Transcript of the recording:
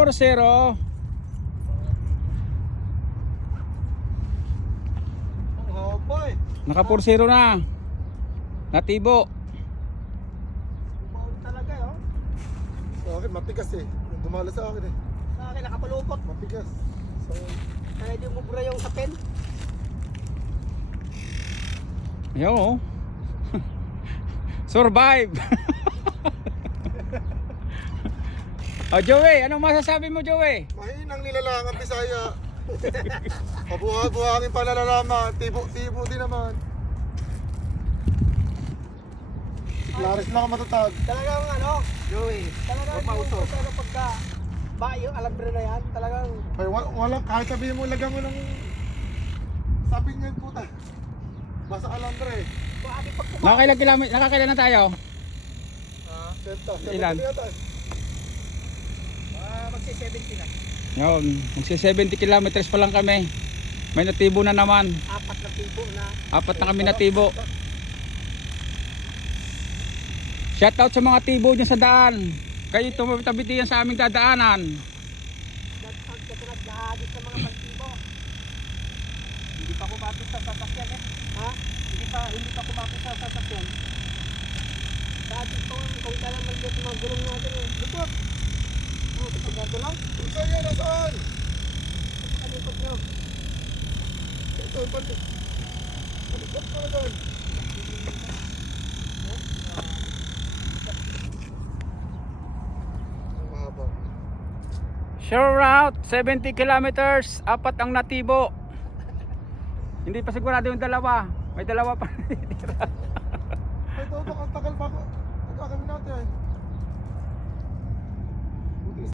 4-0. Naka 4-0 na. Natibo. Umauli talaga eh, oh. Sa akin, matigas eh. Dumala sa akin eh. Sa akin nakapalupot. Matigas. So, Kaya di umubra yung sapin. Yo. Survive. Oh, Joey, anong masasabi mo, Joey? mahinang nilalangan Bisaya. Kabuha-buhangin pa nalalaman. Tibo-tibo din naman. Laris lang ang matatag. Talagang ano, Joey, talagang mapausok. yung pagka ba yung alambre na yan, talagang Ay, walang kahit sabihin mo, lagyan mo ng sapin niyan puta. Basta alambre eh. maaari pag Nakakailan na tayo? Senta. Ilan? magsi-70 na. Yun, magsi 70 kilometers pa lang kami. May natibo na naman. 4 na tipo na. 4 na kami natibo. Shout out sa mga tibo dyan sa daan. Kayo tumatabi yan sa aming dadaanan. Nagpagkatunag na agis sa mga pagtibo. Hindi pa kumapit sa sasakyan eh. Ha? Hindi pa kumapit sa sasakyan. Dati ito kung kailan maliit yung mga gulong natin eh. Lipot! Pagkado lang. Bisaya nasaan? Kalipot nyo. Ito, pati. Palikot ko na doon. Ang mahaba. Sure route, 70 kilometers, 4 ang natibo. Hindi pa sigurado yung dalawa. May dalawa pa. Ay, ito, ang tagal pa ako. Nagkakami natin.